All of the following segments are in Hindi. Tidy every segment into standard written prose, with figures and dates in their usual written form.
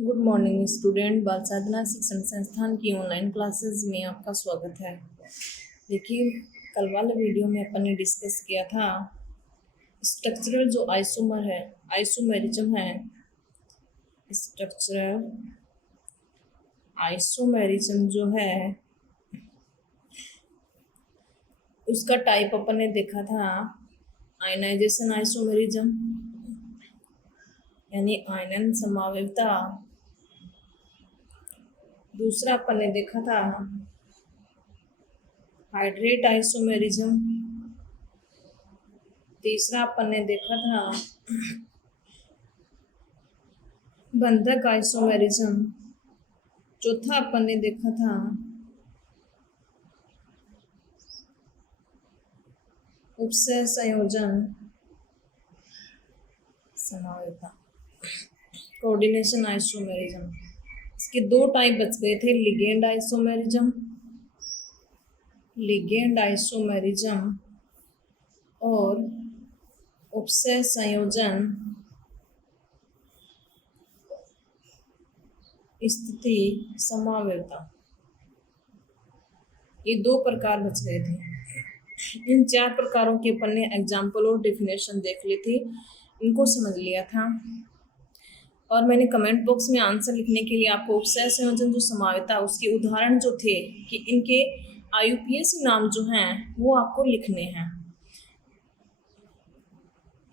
Good morning student. बाल साधना शिक्षण संस्थान की ऑनलाइन क्लासेस में आपका स्वागत है। देखिए, कल वाले वीडियो में अपन ने डिस्कस किया था स्ट्रक्चरल जो आइसोमर है, आइसोमेरिज्म है, स्ट्रक्चरल आइसोमेरिज्म जो है उसका टाइप अपन ने देखा था आयनाइजेशन आइसोमेरिज्म यानी आयनन समावयवता। दूसरा अपन ने देखा था हाइड्रेट आइसोमेरिज्म। तीसरा अपन ने देखा था बंधक आइसोमेरिज्म। चौथा अपन ने देखा था उपसह संयोजन समावयवता, कोऑर्डिनेशन आइसोमेरिज्म। इसके दो टाइप बच गए थे, लिगेंड आइसोमेरिज्म और उपसह संयोजन स्थिति समावयवता। ये दो प्रकार बच गए थे। इन चार प्रकारों के अपन ने एग्जाम्पल और डेफिनेशन देख ली थी, इनको समझ लिया था। और मैंने कमेंट बॉक्स में आंसर लिखने के लिए आपको उपसह संयोजन जो समावयवता उसके उदाहरण जो थे कि इनके आईयूपीएसी नाम जो हैं वो आपको लिखने हैं।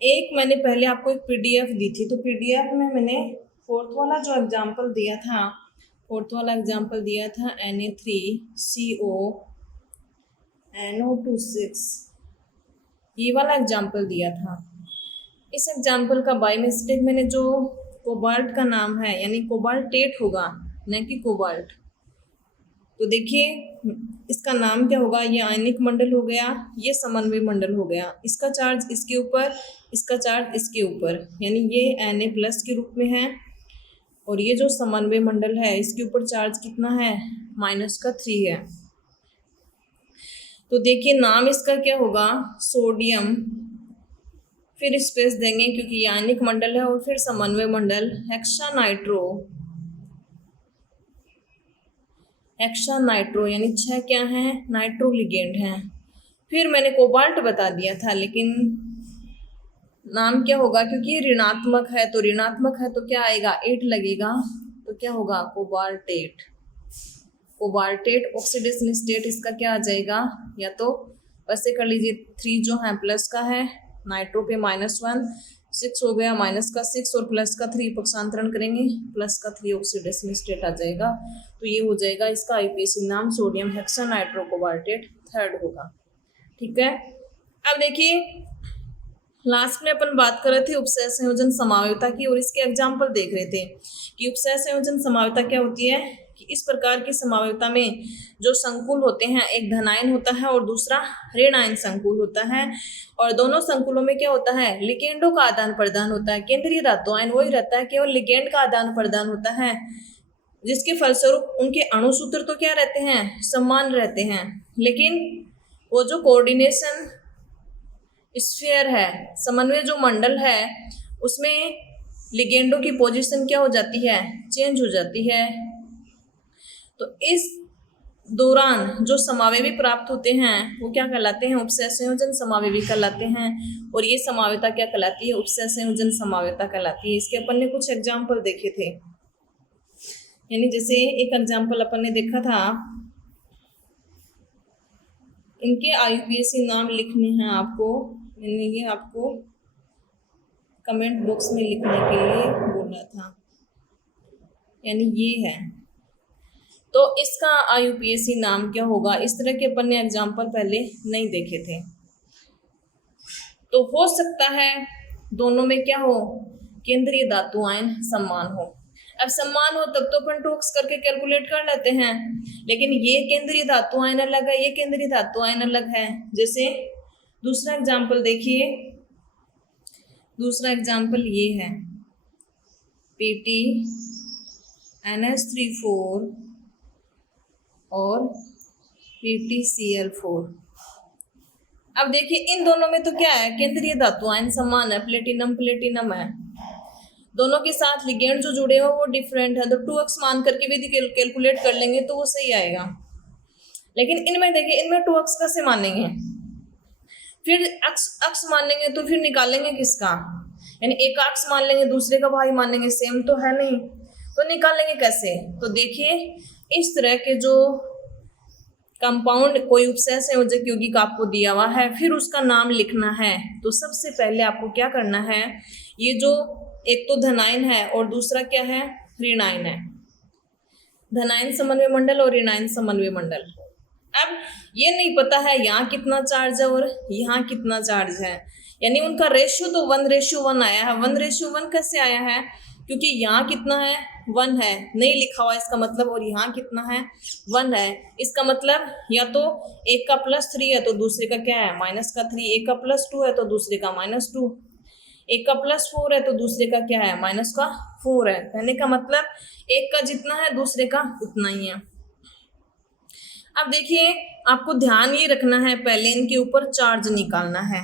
एक मैंने पहले आपको एक पीडीएफ दी थी, तो पीडीएफ में मैंने फोर्थ वाला एग्जाम्पल दिया था Na3CO NO26, ये वाला एग्जाम्पल दिया था। इस एग्जाम्पल का बाय मिस्टेक मैंने जो कोबाल्ट का नाम है यानी कोबाल्टेट होगा न कि कोबाल्ट, तो देखिए इसका नाम क्या होगा, ये आयनिक मंडल हो गया, ये समन्वय मंडल हो गया। इसका चार्ज इसके ऊपर, इसका चार्ज इसके ऊपर, यानी ये Na+ के रूप में है और ये जो समन्वय मंडल है इसके ऊपर चार्ज कितना है, -3 है। तो देखिए नाम इसका क्या होगा, सोडियम, फिर स्पेस देंगे क्योंकि ये आयनिक मंडल है, और फिर समन्वय मंडल हेक्सानाइट्रो यानी 6 क्या है, नाइट्रो लिगेंड है। फिर मैंने कोबाल्ट बता दिया था, लेकिन नाम क्या होगा, क्योंकि ये ऋणात्मक है तो क्या आएगा, 8 लगेगा, तो क्या होगा, कोबाल्टेट। ऑक्सीडेशन स्टेट इसका क्या आ जाएगा, या तो वैसे कर लीजिए 3 जो है प्लस का है, नाइट्रो पे -1, 6 हो गया, माइनस का 6 और प्लस का 3 पक्षांतरण करेंगे, प्लस का 3 ऑक्सीडेशन स्टेट आ जाएगा। तो ये हो जाएगा इसका आईयूपीएसी नाम, सोडियम हेक्सानाइट्रो कोबाल्टेट 3rd होगा। ठीक है, अब देखिए लास्ट में अपन बात कर रहे थे उपसह संयोजन समावयवता की, और इसके एग्जाम्पल देख रहे थे कि उपसह संयोजन समावयवता क्या होती है कि इस प्रकार की समावयवता में जो संकुल होते हैं, एक धनायन होता है और दूसरा ऋणायन संकुल होता है, और दोनों संकुलों में क्या होता है, लिगेंडों का आदान प्रदान होता है। केंद्रीय धातु आयन वही रहता है, केवल लिगेंड का आदान प्रदान होता है, जिसके फलस्वरूप उनके अणुसूत्र तो क्या रहते हैं, समान रहते हैं, लेकिन वो जो कोऑर्डिनेशन स्फीयर है, समन्वय जो मंडल है, उसमें लिगेंडों की पोजीशन क्या हो जाती है, चेंज हो जाती है। तो इस दौरान जो समावयवी प्राप्त होते हैं वो क्या कहलाते हैं, उपसह संयोजन समावयवी कहलाते हैं, और ये समावयवता क्या कहलाती है, उपसह संयोजन समावयवता कहलाती है। इसके अपन ने कुछ एग्जाम्पल देखे थे, यानी जैसे एक एग्जाम्पल अपन ने देखा था, इनके आईयूपीएसी नाम लिखने हैं आपको, मैंने ये आपको कमेंट बॉक्स में लिखने के लिए बोला था, यानी ये है। तो इसका आईयूपीएसी नाम क्या होगा, इस तरह के अपन ने एग्जाम्पल पहले नहीं देखे थे। तो हो सकता है दोनों में क्या हो, केंद्रीय धातु आयन समान हो। अब समान हो तब तो अपन टॉक्स करके कैलकुलेट कर लेते हैं, लेकिन ये केंद्रीय धातु आयन अलग है, ये केंद्रीय धातु आयन अलग है। जैसे दूसरा एग्जाम्पल देखिए, दूसरा एग्जाम्पल ये है, PtNH3 और PtCl4। अब देखिए इन दोनों में तो क्या है, केंद्रीय धातु आयन समान है, प्लेटिनम है। दोनों के साथ लिगेंड जो जुड़े हो वो डिफरेंट है, तो 2x मान करके भी कैलकुलेट कर लेंगे तो वो सही आएगा। लेकिन इनमें देखिए, इनमें 2x कैसे मानेंगे, फिर x मानेंगे तो फिर निकालेंगे किसका, यानी एक का x मान लेंगे दूसरे का y मानेंगे, सेम तो है नहीं, तो निकालेंगे कैसे। तो देखिए इस तरह के जो कंपाउंड कोई उपसय संयोजक यौगिक आपको दिया हुआ है, फिर उसका नाम लिखना है। तो सबसे पहले आपको क्या करना है, ये जो एक तो धनायन है और दूसरा क्या है, ऋणायन है। धनायन समन्वय मंडल और ऋणायन समन्वय मंडल। अब ये नहीं पता है यहाँ कितना चार्ज है और यहाँ कितना चार्ज है, यानी उनका रेशियो तो 1:1 आया है। 1:1 कैसे आया है, क्योंकि यहाँ कितना है 1 है, नहीं लिखा हुआ इसका मतलब, और यहाँ कितना है 1 है, इसका मतलब या तो एक का +3 है तो दूसरे का क्या है -3, एक का +2 है तो दूसरे का -2, एक का +4 है तो दूसरे का क्या है -4 है। कहने का मतलब एक का जितना है दूसरे का उतना ही है। अब देखिए आपको ध्यान ये रखना है, पहले इनके ऊपर चार्ज निकालना है,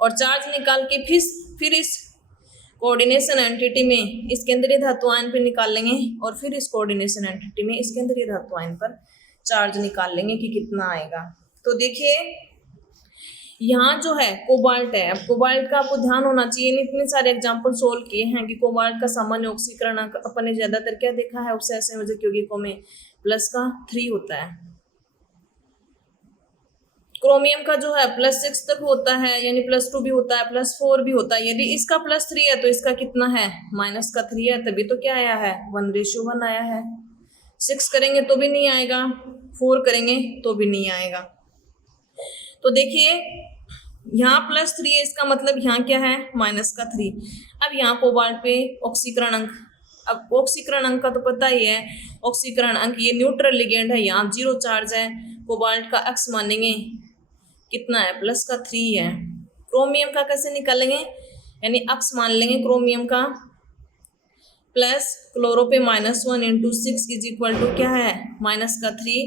और चार्ज निकाल के फिर इस कोऑर्डिनेशन एंटिटी में इस केंद्रीय धातु आयन पर निकाल लेंगे, और फिर इस कोऑर्डिनेशन एंटिटी में इस केंद्रीय धातु आयन पर चार्ज निकाल लेंगे कि कितना आएगा। तो देखिए यहाँ जो है कोबाल्ट है, अब कोबाल्ट का आपको ध्यान होना चाहिए, इतने सारे एग्जाम्पल सोल्व किए हैं कि कोबाल्ट का सामान्य ऑक्सीकरण अपन ने ज्यादातर क्या देखा है उपसय संयोजक यौगिकों में +3 होता है। क्रोमियम का जो है +6 तक होता है, यानी +2 भी होता है, +4 भी होता है। यदि इसका +3 है तो इसका कितना है -3 है, तभी तो क्या आया है 1:1 आया है। 6 करेंगे तो भी नहीं आएगा, 4 करेंगे तो भी नहीं आएगा। तो देखिए यहाँ +3 है, इसका मतलब यहाँ क्या है -3। अब यहाँ कोबाल्ट पे ऑक्सीकरण अंक, अब ऑक्सीकरण अंक का तो पता ही है, ऑक्सीकरण अंक ये न्यूट्रल लिगेंड है, यहाँ 0 चार्ज है, कोबाल्ट का x मानेंगे कितना है +3 है। क्रोमियम का कैसे निकालेंगे, यानी x मान लेंगे क्रोमियम का, प्लस क्लोरो पे -1 × 6 = क्या है -3,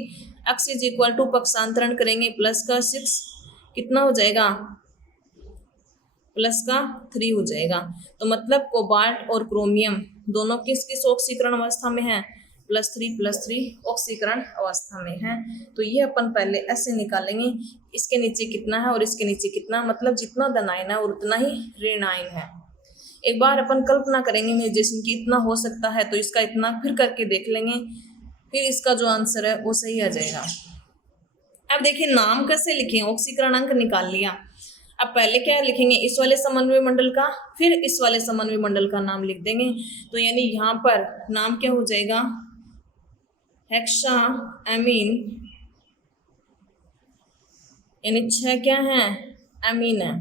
x = पक्षांतरण करेंगे +6 कितना हो जाएगा +3 हो जाएगा। तो मतलब कोबाल्ट और क्रोमियम दोनों किस किस ऑक्सीकरण अवस्था में है, +3 ऑक्सीकरण अवस्था में है। तो ये अपन पहले ऐसे निकालेंगे, इसके नीचे कितना है और इसके नीचे कितना, मतलब जितना धनायन है और उतना ही ऋणायन है। एक बार अपन कल्पना करेंगे निर्देशन की इतना हो सकता है, तो इसका इतना फिर करके देख लेंगे, फिर इसका जो आंसर है वो सही आ जाएगा। अब देखिए नाम कैसे लिखें, ऑक्सीकरण अंक निकाल लिया, अब पहले क्या लिखेंगे इस वाले समन्वय मंडल का, फिर इस वाले समन्वय मंडल का नाम लिख देंगे। तो यानी यहाँ पर नाम क्या हो जाएगा हेक्सा एमीन, यानी 6 क्या है एमीन है।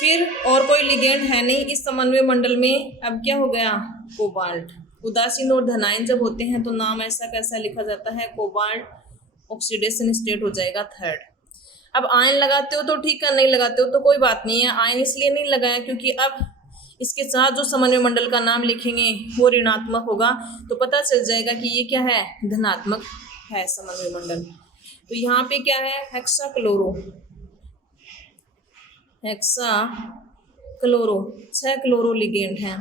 फिर और कोई लिगेंड है नहीं इस समन्वय मंडल में, अब क्या हो गया कोबाल्ट। उदासीन और धनायन जब होते हैं तो नाम ऐसा कैसा लिखा जाता है कोबाल्ट, ऑक्सीडेशन स्टेट हो जाएगा 3rd। अब आयन लगाते हो तो ठीक है, नहीं लगाते हो तो कोई बात नहीं है। आयन इसलिए नहीं लगाया क्योंकि अब इसके साथ जो समन्वय मंडल का नाम लिखेंगे वो ऋणात्मक होगा, तो पता चल जाएगा कि ये क्या है धनात्मक है समन्वय मंडल। तो यहाँ पे क्या है हेक्सा क्लोरो, 6 क्लोरो लिगेंड है।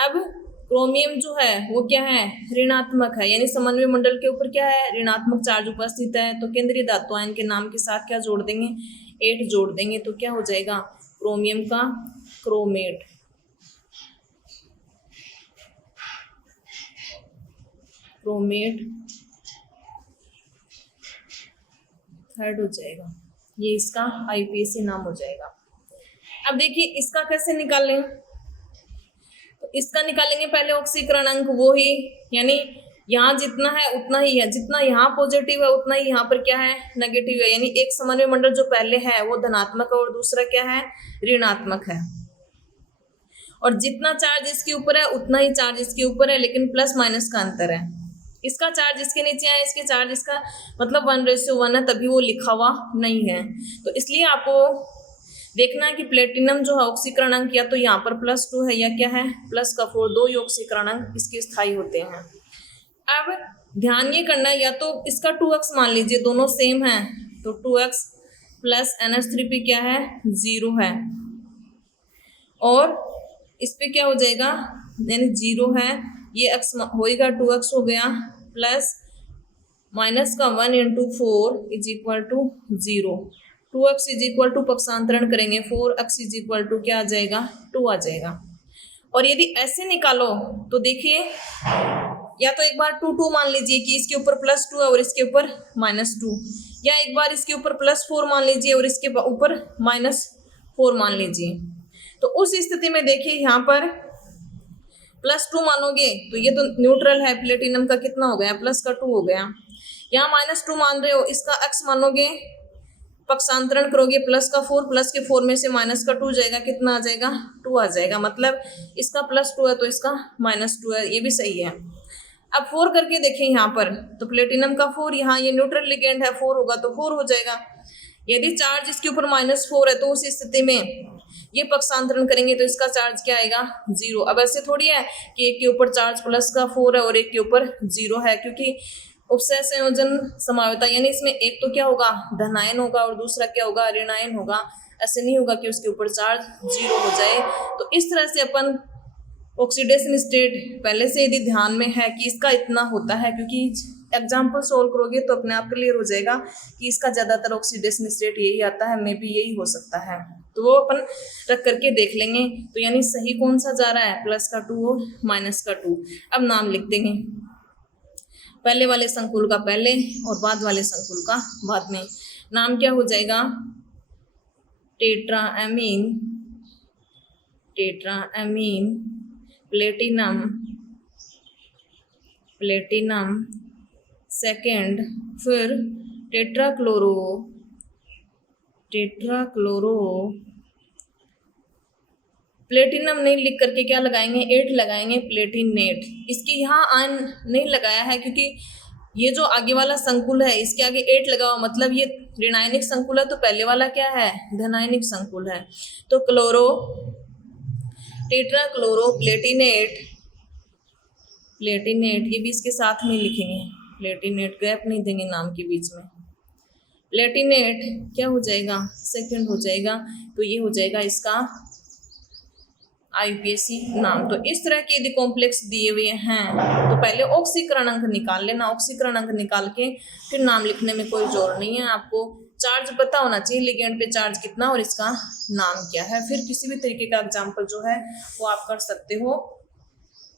अब क्रोमियम जो है वो क्या है ऋणात्मक है, यानी समन्वय मंडल के ऊपर क्या है ऋणात्मक चार्ज उपस्थित है, तो केंद्रीय धातु आयन के नाम के साथ क्या जोड़ देंगे 8 जोड़ देंगे, तो क्या हो जाएगा क्रोमियम का क्रोमेट। क्रोमेट 3rd हो जाएगा, ये इसका IUPAC नाम हो जाएगा। अब देखिए इसका कैसे निकालें, तो इसका निकालेंगे पहले ऑक्सीकरण अंक, वो ही यानी यहाँ जितना है उतना ही है, जितना यहाँ पॉजिटिव है उतना ही यहाँ पर क्या है नेगेटिव है, यानी एक समन्वय मंडल जो पहले है वो धनात्मक है और दूसरा क्या है ऋणात्मक है, और जितना चार्ज इसके ऊपर है उतना ही चार्ज इसके ऊपर है, लेकिन प्लस माइनस का अंतर है। इसका चार्ज इसके नीचे है, इसके चार्ज इसका मतलब 1:1 है, तभी वो लिखा हुआ नहीं है। तो इसलिए आपको देखना है कि प्लेटिनम जो है ऑक्सीकरण अंक या तो यहाँ पर +2 है या क्या है +4, 2 ही ऑक्सीकरण अंक इसके स्थायी होते हैं। अब ध्यान ये करना है, या तो इसका 2x मान लीजिए, दोनों सेम है, तो 2x + NH3 पे क्या है 0 है, और इस पे क्या हो जाएगा, यानी 0 है, ये x होएगा 2x हो गया, प्लस माइनस का 1 into 4 is equal to 0। 2x is equal to पक्षांतरण करेंगे 4x इज इक्वल टू क्या आ जाएगा, 2 आ जाएगा। और यदि ऐसे निकालो तो देखिए, या तो एक बार 2 मान लीजिए कि इसके ऊपर +2 है और इसके ऊपर -2, या एक बार इसके ऊपर +4 मान लीजिए और इसके ऊपर -4 मान लीजिए। तो उस स्थिति में देखिए यहाँ पर +2 मानोगे तो ये तो न्यूट्रल है, प्लेटिनम का कितना हो गया, प्लस का 2 हो गया। यहाँ -2 मान रहे हो, इसका x मानोगे, पक्षांतरण करोगे, प्लस का 4, प्लस के 4 में से माइनस का 2 जाएगा, कितना आ जाएगा, 2 आ जाएगा। मतलब इसका +2 है तो इसका -2 है, ये भी सही है। अब 4 करके देखें यहाँ पर, तो प्लेटिनम का 4, यहाँ ये न्यूट्रल लिगेंड है, 4 होगा तो 4 हो जाएगा। यदि चार्ज इसके ऊपर -4 है तो उस स्थिति में ये पक्षांतरण करेंगे तो इसका चार्ज क्या आएगा, 0। अब ऐसे थोड़ी है कि एक के ऊपर चार्ज प्लस का 4 है और एक के ऊपर 0 है, क्योंकि उपसय संयोजन समावता, यानी इसमें एक तो क्या होगा, धनायन होगा और दूसरा क्या होगा, ऋणायन होगा। ऐसे नहीं होगा कि उसके ऊपर चार्ज 0 हो जाए। तो इस तरह से अपन ऑक्सीडेशन स्टेट पहले से यदि ध्यान में है कि इसका इतना होता है, क्योंकि एग्जाम्पल सोल्व करोगे तो अपने आप क्लियर हो जाएगा कि इसका ज़्यादातर ऑक्सीडेशन स्टेट यही आता है, मे बी यही हो सकता है। तो वो अपन रख करके देख लेंगे। तो यानी सही कौन सा जा रहा है, +2 और -2। अब नाम लिख देंगे, पहले वाले संकुल का पहले और बाद वाले संकुल का बाद में। नाम क्या हो जाएगा, tetraammine, tetraammine platinum, platinum second, फिर टेट्राक्लोरो, टेट्राक्लोरो, प्लेटिनम नहीं लिख करके क्या लगाएंगे, 8 लगाएंगे, प्लेटिनेट। इसके यहाँ आयन नहीं लगाया है क्योंकि ये जो आगे वाला संकुल है इसके आगे 8 लगाओ, मतलब ये ऋणायनिक संकुल है, तो पहले वाला क्या है, धनायनिक संकुल है। तो क्लोरो, टेट्राक्लोरो प्लेटिनेट, प्लेटिनेट ये भी इसके साथ में लिखेंगे, प्लेटिनेट, गैप नहीं देंगे नाम के बीच में। प्लेटिनेट क्या हो जाएगा, सेकंड हो जाएगा। तो ये हो जाएगा इसका IUPAC नाम। तो इस तरह के यदि कॉम्प्लेक्स दिए हुए हैं तो पहले ऑक्सीकरण अंक निकाल लेना, ऑक्सीकरण अंक निकाल के फिर नाम लिखने में कोई जोर नहीं है। आपको चार्ज पता होना चाहिए, लिगेंड पे चार्ज कितना और इसका नाम क्या है। फिर किसी भी तरीके का एग्जाम्पल जो है वो आप कर सकते हो।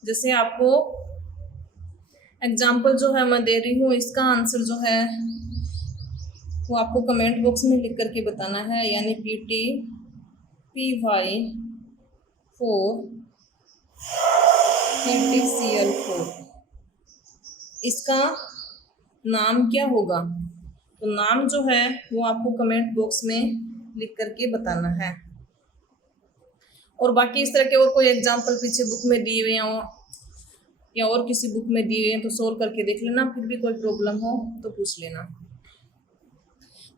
जैसे आपको एग्जाम्पल जो है मैं दे रही हूँ, इसका आंसर जो है वो आपको कमेंट बॉक्स में लिख करके बताना है, यानी PTPY 4 KTCl4, इसका नाम क्या होगा। तो नाम जो है वो आपको कमेंट बॉक्स में लिख करके बताना है। और बाकी इस तरह के और कोई एग्जाम्पल पीछे बुक में दिए हुए हों या और किसी बुक में दिए हुए हैं तो सोल्व करके देख लेना, फिर भी कोई प्रॉब्लम हो तो पूछ लेना।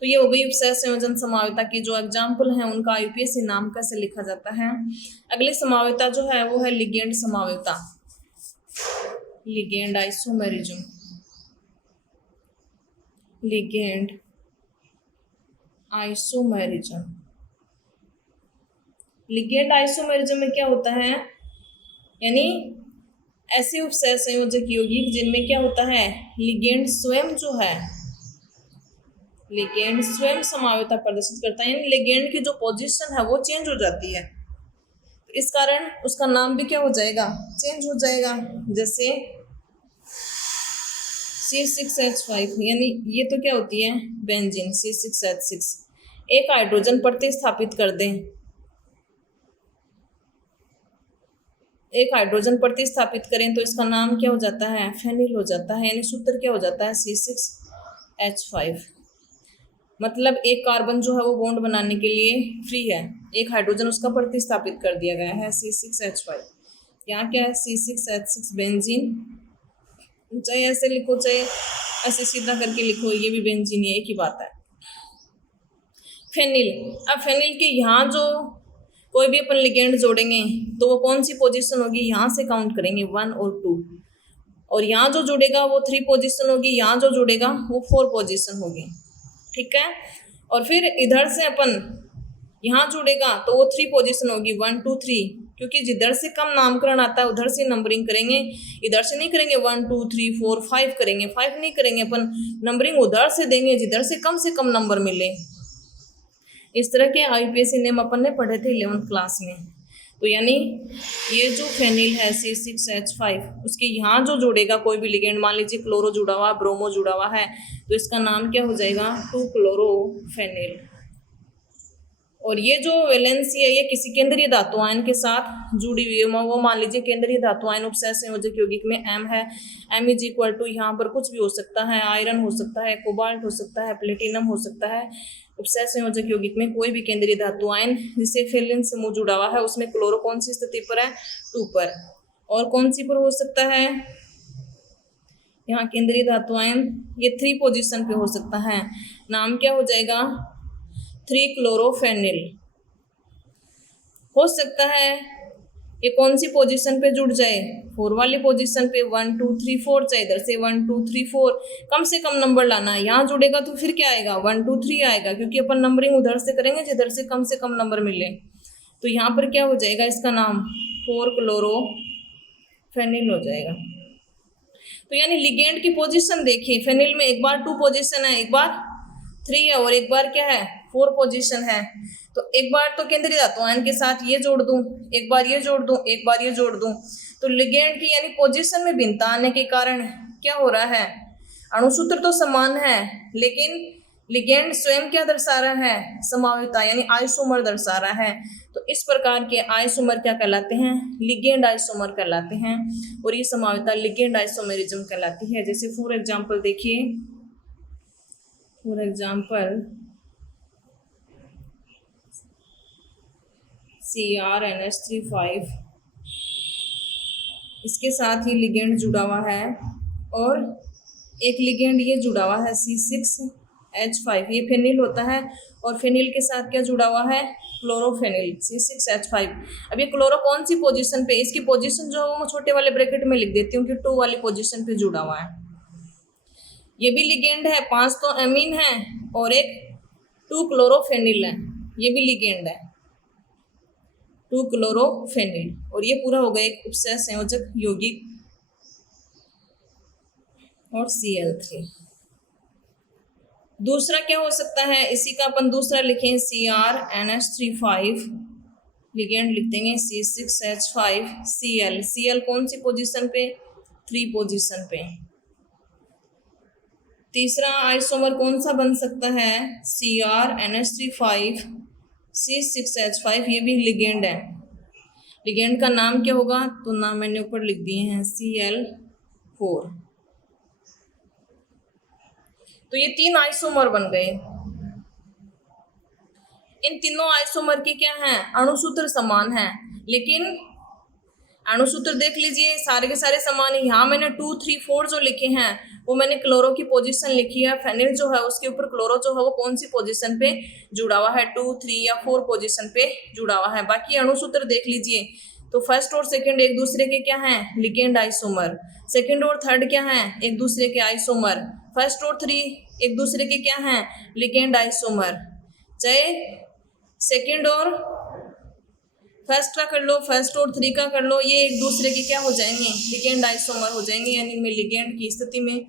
तो ये हो गई उपसय संयोजन समावता की जो एग्जाम्पल हैं उनका IUPAC नाम कैसे लिखा जाता है। अगली समावता जो है वो है लिगेंड समावता, ligand isomerism, ligand isomerism. Ligand isomerism में क्या होता है, यानी ऐसे उपसय संयोजक यौगिक जिनमें क्या होता है, लिगेंड स्वयं जो है, लिगेंड स्वयं समावता प्रदर्शित करता है, यानी लिगेंड की जो पोजीशन है वो चेंज हो जाती है, तो इस कारण उसका नाम भी क्या हो जाएगा, चेंज हो जाएगा। जैसे C6H5, यानी ये तो क्या होती है, बेंजीन, C6H6, एक हाइड्रोजन प्रतिस्थापित कर दें, एक हाइड्रोजन प्रतिस्थापित करें तो इसका नाम क्या हो जाता है, फेनिल हो जाता है, यानी सूत्र क्या हो जाता है, C6H5। मतलब एक कार्बन जो है वो बॉन्ड बनाने के लिए फ्री है, एक हाइड्रोजन उसका प्रतिस्थापित कर दिया गया है, C6H5। यहाँ क्या है, C6H6 बेंजीन, चाहे ऐसे लिखो चाहे ऐसे सीधा करके लिखो, ये भी बेंजीन है, एक ही बात है। फेनिल, अब फेनिल के यहाँ जो कोई भी अपन लिगेंड जोड़ेंगे तो वो कौन सी पोजीशन होगी, यहाँ से काउंट करेंगे 1 और 2, और यहाँ जो जुड़ेगा वो 3 पोजीशन होगी, यहाँ जो जुड़ेगा वो 4 पोजीशन होगी, ठीक है। और फिर इधर से अपन यहाँ जुड़ेगा तो वो 3 पोजीशन होगी 1 2 3, क्योंकि जिधर से कम नामकरण आता है उधर से नंबरिंग करेंगे, इधर से नहीं करेंगे 1 2 3 4 5 करेंगे, 5 नहीं करेंगे अपन, नंबरिंग उधर से देंगे जिधर से कम नंबर मिले। इस तरह के IUPAC नेम अपन ने पढ़े थे 11th क्लास में। तो यानी ये जो फेनिल है C6H5 उसके यहाँ जो जुड़ेगा कोई भी लिगेंड, मान लीजिए क्लोरो जुड़ा हुआ, ब्रोमो जुड़ा हुआ है, तो इसका नाम क्या हो जाएगा 2-क्लोरोफेनिल। और ये जो वैलेंसी है ये किसी केंद्रीय धातु आयन के साथ जुड़ी हुई है, वो मान लीजिए केंद्रीय धातु आयन उपसह संयोजक यौगिक में M है, M इज इक्वल टू यहाँ पर कुछ भी हो सकता है, आयरन हो सकता है, कोबाल्ट हो सकता है, प्लेटिनम हो सकता है। उपसह संयोजक यौगिक में कोई भी केंद्रीय धातु आयन जिससे फेलिन समूह जुड़ा हुआ है उसमें क्लोरो कौन सी स्थिति पर है 2 पर, और कौन सी पर हो सकता है यहाँ केंद्रीय धातु आयन ये 3 पोजीशन पे हो सकता है, नाम क्या हो जाएगा 3-क्लोरोफेनिल हो सकता है। ये कौन सी पोजीशन पे जुड़ जाए 4 वाली पोजीशन पे, 1 2 3 4 चाहिए, इधर से 1 2 3 4 कम से कम नंबर लाना है। यहाँ जुड़ेगा तो फिर क्या आएगा 1 2 3 आएगा, क्योंकि अपन नंबरिंग उधर से करेंगे जिधर से कम नंबर मिले। तो यहाँ पर क्या हो जाएगा इसका नाम 4-क्लोरोफेनिल हो जाएगा। तो यानी लिगेंड की पोजीशन देखिए, फेनिल में एक बार 2 पोजीशन है, एक बार 3 है और एक बार क्या है 4 पोजीशन है। तो एक बार तो केंद्रीय धातु आयन के साथ ये जोड़ दूं, एक बार ये जोड़ दूं, एक बार ये जोड़ दूं, तो लिगेंड की यानी पोजीशन में भिन्नता आने के कारण क्या हो रहा है, अणुसूत्र तो समान है लेकिन लिगेंड स्वयं क्या दर्शा रहा है, समावयवता यानी आइसोमर दर्शा रहा है। तो इस प्रकार के आइसोमर क्या कहलाते हैं, लिगेंड आइसोमर कहलाते हैं, और ये समावयवता लिगेंड आइसोमेरिज्म कहलाती है। जैसे फॉर एग्जाम्पल देखिए, फॉर एग्जाम्पल CrNH3 इसके साथ ही लिगेंड जुड़ा हुआ है, और एक लिगेंड ये जुड़ा हुआ है C6H5, ये फेनिल होता है, और फेनिल के साथ क्या जुड़ा हुआ है क्लोरोफेनिल C6H5। अब ये क्लोरो कौन सी पोजीशन पे, इसकी पोजीशन जो है वो छोटे वाले ब्रैकेट में लिख देती हूँ कि 2 वाली पोजीशन पे जुड़ा हुआ है। ये भी लिगेंड है, 5 तो एमीन है और एक 2-क्लोरोफेनिल है, ये भी लिगेंड है 2-क्लोरोफेनिल, और ये पूरा हो गया एक उपसह संयोजक यौगिक और Cl3। दूसरा क्या हो सकता है, इसी का अपन दूसरा लिखें CrNH3 लिगेंड लिख देंगे C6H5 Cl, Cl कौन सी पोजीशन पे 3 पोजीशन पे। तीसरा आइसोमर कौन सा बन सकता है CrNH3 C6H5, ये भी लिगेंड है। लिगेंड का नाम क्या होगा, तो नाम मैंने ऊपर लिख दिए हैं Cl4। तो ये 3 आइसोमर बन गए। इन तीनों आइसोमर के क्या हैं, अणुसूत्र समान हैं, लेकिन अणुसूत्र देख लीजिए सारे के सारे समान है। यहाँ मैंने 2 3 4 जो लिखे हैं वो मैंने क्लोरो की पोजीशन लिखी है, फेनिल जो है उसके ऊपर क्लोरो जो है वो कौन सी पोजीशन पे जुड़ा हुआ है 2 3 या 4 पोजीशन पे जुड़ा हुआ है। बाकी अणुसूत्र देख लीजिए, तो फर्स्ट और सेकंड एक दूसरे के क्या हैं लिगेंड आइसोमर, सेकंड और थर्ड क्या हैं एक दूसरे के आइसोमर, फर्स्ट और 3 एक दूसरे के क्या हैं लिगेंड आइसोमर। चाहे सेकंड और फर्स्ट का कर लो, फर्स्ट और 3 का कर लो, ये एक दूसरे के क्या हो जाएंगे लिगेंड आइसोमर हो जाएंगे। यानी इनमें लिगेंड की स्थिति में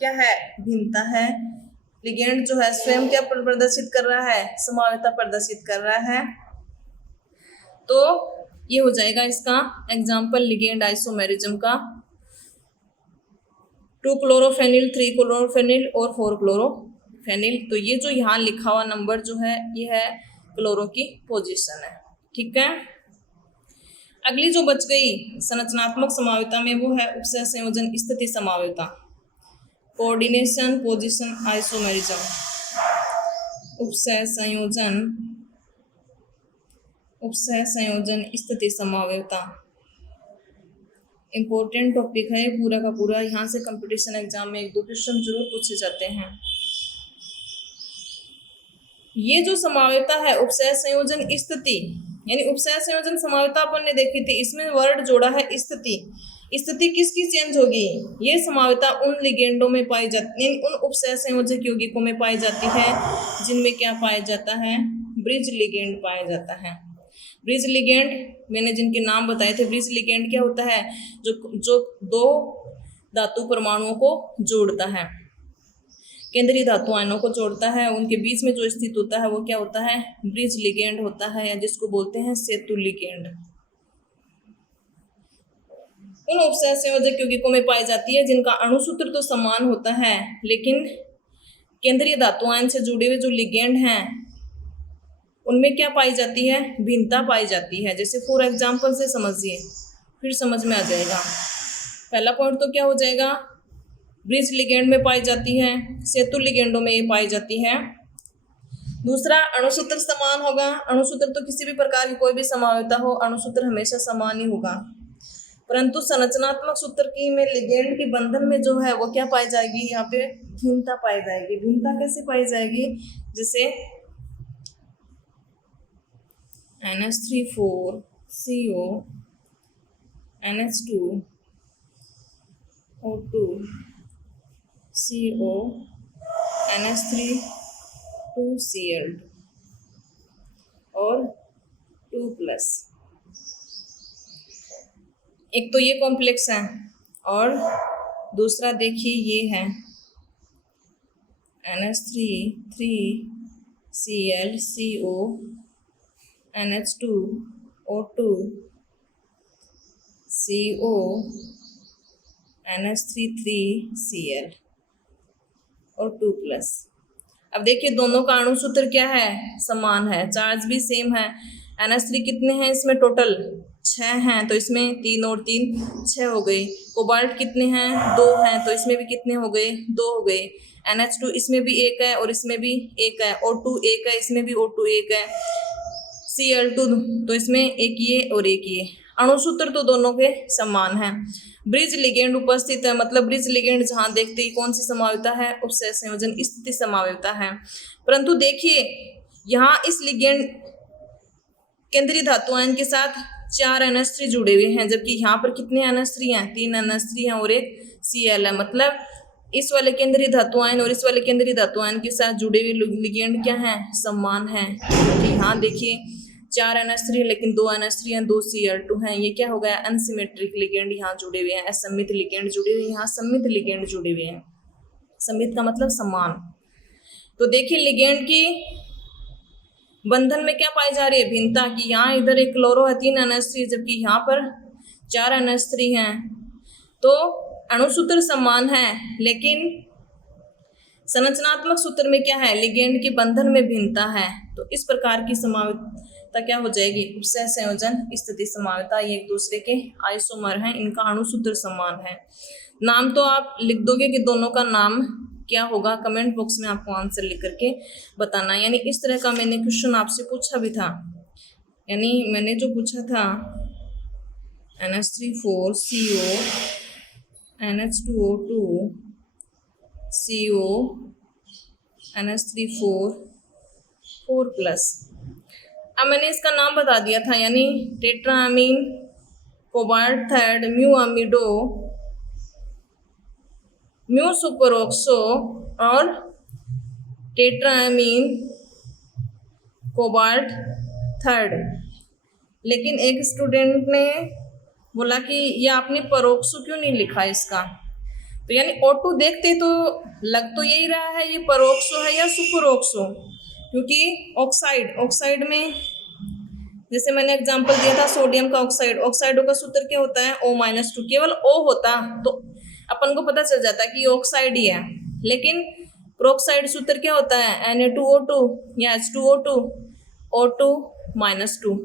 क्या है भिन्नता है। लिगेंड जो है स्वयं क्या प्रदर्शित कर रहा है, समावयवता प्रदर्शित कर रहा है। तो ये हो जाएगा इसका एग्जाम्पल लिगेंड आइसोमेरिज्म का 2-क्लोरोफेनिल 3-क्लोरोफेनिल और 4-क्लोरोफेनिल। तो ये जो यहाँ लिखा हुआ नंबर जो है ये है क्लोरो की पोजीशन है, ठीक है। अगली जो बच गई संरचनात्मक समावयवता में वो है उपसह संयोजन स्थिति समावयवता, कोऑर्डिनेशन पोजीशन आइसोमेरिज्म। उपसह संयोजन स्थिति समावयवता इम्पोर्टेंट टॉपिक है पूरा का पूरा। यहाँ से कंपटीशन एग्जाम में 1-2 क्वेश्चन जरूर पूछे जाते हैं। ये जो समावयवता है उपसह संयोजन स्थिति, यानी उपसह संयोजन समावयवता अपन ने देखी थी, इसमें वर्ड जोड़ा है स्थिति। स्थिति किसकी चेंज होगी, ये समावयवता उन लिगेंडों में पाई जाती है, उन उपसह संयोजक यौगिकों में पाई जाती है जिनमें क्या पाया जाता है ब्रिज लिगेंड पाया जाता है। ब्रिज लिगेंड मैंने जिनके नाम बताए थे, ब्रिज लिगेंड क्या होता है, जो दो धातु परमाणुओं को जोड़ता है, केंद्रीय धातु आयनों को जोड़ता है, उनके बीच में जो स्थित होता है वो क्या होता है, ब्रिज लिगेंड होता है, या जिसको बोलते हैं सेतु लिगेंड। उन उपसहसंयोजक यौगिकों में पाई जाती है जिनका अणुसूत्र तो समान होता है, लेकिन केंद्रीय धातु आयन से जुड़े हुए जो लिगेंड हैं उनमें क्या पाई जाती है, भिन्नता पाई जाती है। जैसे फॉर एग्जाम्पल से समझिए, फिर समझ में आ जाएगा। पहला पॉइंट तो क्या हो जाएगा, ब्रिज लिगेंड में पाई जाती है, सेतु लिगेंडों में ये पाई जाती है। दूसरा, अणुसूत्र समान होगा। अणुसूत्र तो किसी भी प्रकार की कोई भी समावयवता हो, अणुसूत्र हमेशा समान ही होगा, परंतु संरचनात्मक सूत्र की में लिगेंड के बंधन में जो है वो क्या पाई जाएगी, यहाँ पे भिन्नता पाई जाएगी। भिन्नता कैसे पाई जाएगी, जैसे NH3 4 CO NH2 O2 CO NH3 2Cl और 2+। एक तो ये कॉम्प्लेक्स है, और दूसरा देखिए ये है NH3 3Cl CO NH2 O2 CO NH3 3Cl और 2+। अब देखिए दोनों का अणुसूत्र क्या है, समान है, चार्ज भी सेम है। NH3 कितने हैं इसमें, टोटल 6 हैं, तो इसमें 3 और 3 6 हो गई। कोबाल्ट कितने हैं, 2 हैं, तो इसमें भी कितने हो गए, 2 हो गए। NH2 इसमें भी 1 है और इसमें भी 1 है। O2 1 है, इसमें भी O2 1 है। Cl2 तो इसमें एक ये और एक ये। अणुसूत्र तो दोनों के समान हैं। ब्रिज लिगेंड उपस्थित है, मतलब ब्रिज लिगेंड जहां देखते ही कौन सी समावयवता है, उपसहसंयोजन स्थिति समावयवता है। परंतु देखिए यहाँ इस लिगेंड केंद्रीय धातु आयन के साथ 4 NH3 जुड़े हुए हैं, जबकि यहाँ पर कितने NH3 हैं, 3 NH3 हैं और एक Cl है। मतलब इस वाले केंद्रीय धातु आयन और इस वाले केंद्रीय धातु आयन के साथ जुड़े हुए लिगेंड क्या हैं, समान हैं। यहाँ देखिए 4 NH3 लेकिन 2 NH3 हैं, 2 Cl2 हैं, ये क्या हो गया, अनसिमेट्रिक लिगेंड यहाँ जुड़े हुए हैं, असम्मित लिगेंड जुड़े हुए हैं, यहाँ सम्मित लिगेंड जुड़े हुए हैं। सम्मित का मतलब समान। तो देखिए लिगेंड की बंधन में क्या पाई जा रही है, भिन्नता की। यहाँ इधर एक क्लोरो है 3 NH3, जबकि यहाँ पर 4 NH3 हैं, तो अणुसूत्र समान है, लेकिन संरचनात्मक सूत्र में क्या है, लिगेंड के बंधन में भिन्नता है। तो इस प्रकार की समावयवता क्या हो जाएगी, उपसहसंयोजन स्थिति समावयवता। ये एक दूसरे के आइसोमर हैं, इनका अणुसूत्र समान है। नाम तो आप लिख दोगे कि दोनों का नाम क्या होगा, कमेंट बॉक्स में आपको आंसर लिख करके बताना। यानी इस तरह का मैंने क्वेश्चन आपसे पूछा भी था, यानी मैंने जो पूछा था NH3 4 CO NH2O2 CO NH3 4+। अब मैंने इसका नाम बता दिया था, यानी tetrammine, cobalt third, mu amido, mu superoxo और टेट्रामीन कोबाल्ट थर्ड। लेकिन एक स्टूडेंट ने बोला कि ये आपने परोक्सो क्यों नहीं लिखा इसका, तो यानी O2 देखते तो लग तो यही रहा है ये परोक्सो है या सुपरऑक्सो, क्योंकि ऑक्साइड में जैसे मैंने एग्जांपल दिया था सोडियम का ऑक्साइड, ऑक्साइडों का सूत्र क्या होता है O-2। केवल O होता तो अपन को पता चल जाता कि ये ऑक्साइड ही है, लेकिन प्रोक्साइड सूत्र क्या होता है Na2O2 या H2O2 O2-2।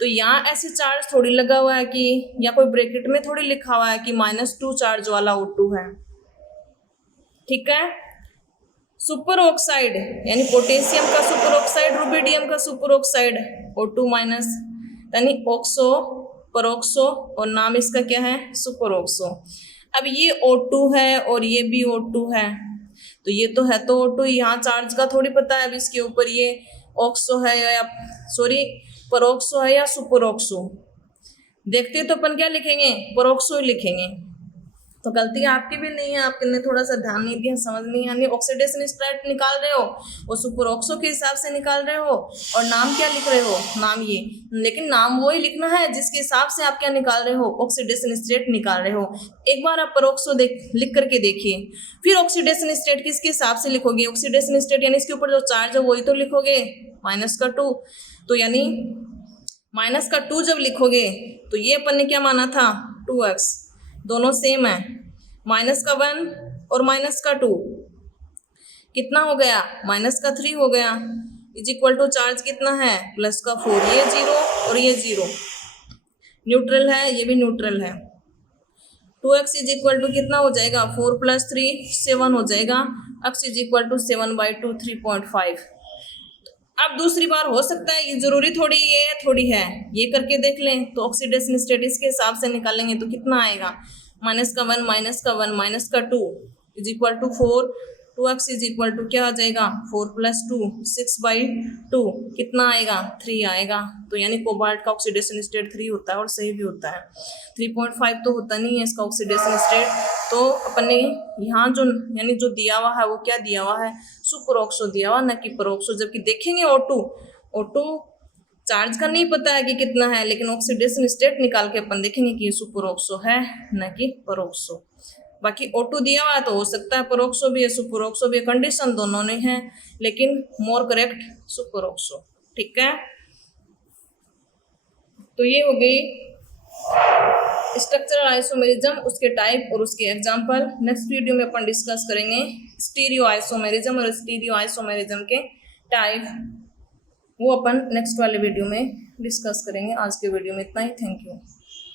तो यहाँ ऐसे चार्ज थोड़ी लगा हुआ है कि, या कोई ब्रैकेट में थोड़ी लिखा हुआ है कि -2 चार्ज वाला O2 है, ठीक है। सुपर ऑक्साइड यानी पोटेशियम का सुपर ऑक्साइड, रुबिडियम का सुपर ऑक्साइड O2-, यानी ऑक्सो, परोक्सो, और नाम इसका क्या है, सुपर ऑक्सो। अब ये O2 है और ये भी O2 है, तो ये तो है तो O2, यहाँ चार्ज का थोड़ी पता है अब इसके ऊपर ये ऑक्सो है या परोक्सो है या सुपर ऑक्सो। देखते तो अपन क्या लिखेंगे, परोक्सो ही लिखेंगे। तो गलती आपकी भी नहीं है, आपने थोड़ा सा ध्यान नहीं दिया, समझ नहीं आनी। ऑक्सीडेशन स्टेट निकाल रहे हो वो सुपर ऑक्सो के हिसाब से निकाल रहे हो, और नाम क्या लिख रहे हो, नाम ये, लेकिन नाम वही लिखना है जिसके हिसाब से आप क्या निकाल रहे हो, ऑक्सीडेशन स्टेट निकाल रहे हो। एक बार आप परोक्सो लिख करके देखिए, फिर ऑक्सीडेशन स्टेट किसके हिसाब से लिखोगे, ऑक्सीडेशन स्टेट यानी इसके ऊपर जो चार्ज है वही तो लिखोगे, -2। तो यानी -2 जब लिखोगे तो ये अपन ने क्या माना था, 2x, दोनों सेम है, -1 और -2 कितना हो गया, -3 हो गया, इज इक्वल टू चार्ज कितना है, +4, ये 0 और ये 0, न्यूट्रल है, ये भी न्यूट्रल है। 2x इज इक्वल टू कितना हो जाएगा, 4 + 3 7 हो जाएगा, x इज इक्वल टू 7/2 3.5। अब दूसरी बार हो सकता है, ये जरूरी थोड़ी ये है थोड़ी है, ये करके देख लें तो ऑक्सीडेशन स्टेटस के हिसाब से निकालेंगे तो कितना आएगा, -1 -2 is equal to 4, 2x is equal to क्या आ जाएगा, 4 + 2 6/2 कितना आएगा, 3 आएगा। तो यानी कोबाल्ट का ऑक्सीडेशन स्टेट 3 होता है, और सही भी होता है। 3.5 तो होता नहीं है इसका ऑक्सीडेशन स्टेट। तो अपन ने यहाँ जो यानी जो दिया हुआ है वो क्या दिया हुआ है, सुपर ऑक्सो दिया हुआ, न कि परोक्सो। जबकि देखेंगे O2 चार्ज का नहीं पता है कि कितना है, लेकिन ऑक्सीडेशन स्टेट निकाल के अपन देखेंगे कि ये सुपर ऑक्सो है न कि परोक्सो। बाकी O2 दिया हुआ है तो हो सकता है परोक्सो भी है, सुपर ऑक्सो भी है, कंडीशन दोनों ने है, लेकिन मोर करेक्ट सुपर ऑक्सो। ठीक है, तो ये हो गई स्ट्रक्चरल आइसोमेरिज्म, उसके टाइप और उसके एग्जाम्पल। नेक्स्ट वीडियो में अपन डिस्कस करेंगे स्टीरियो आइसोमेरिज्म और स्टीरियो आइसोमेरिज्म के टाइप, वो अपन नेक्स्ट वाले वीडियो में डिस्कस करेंगे। आज के वीडियो में इतना ही, थैंक यू।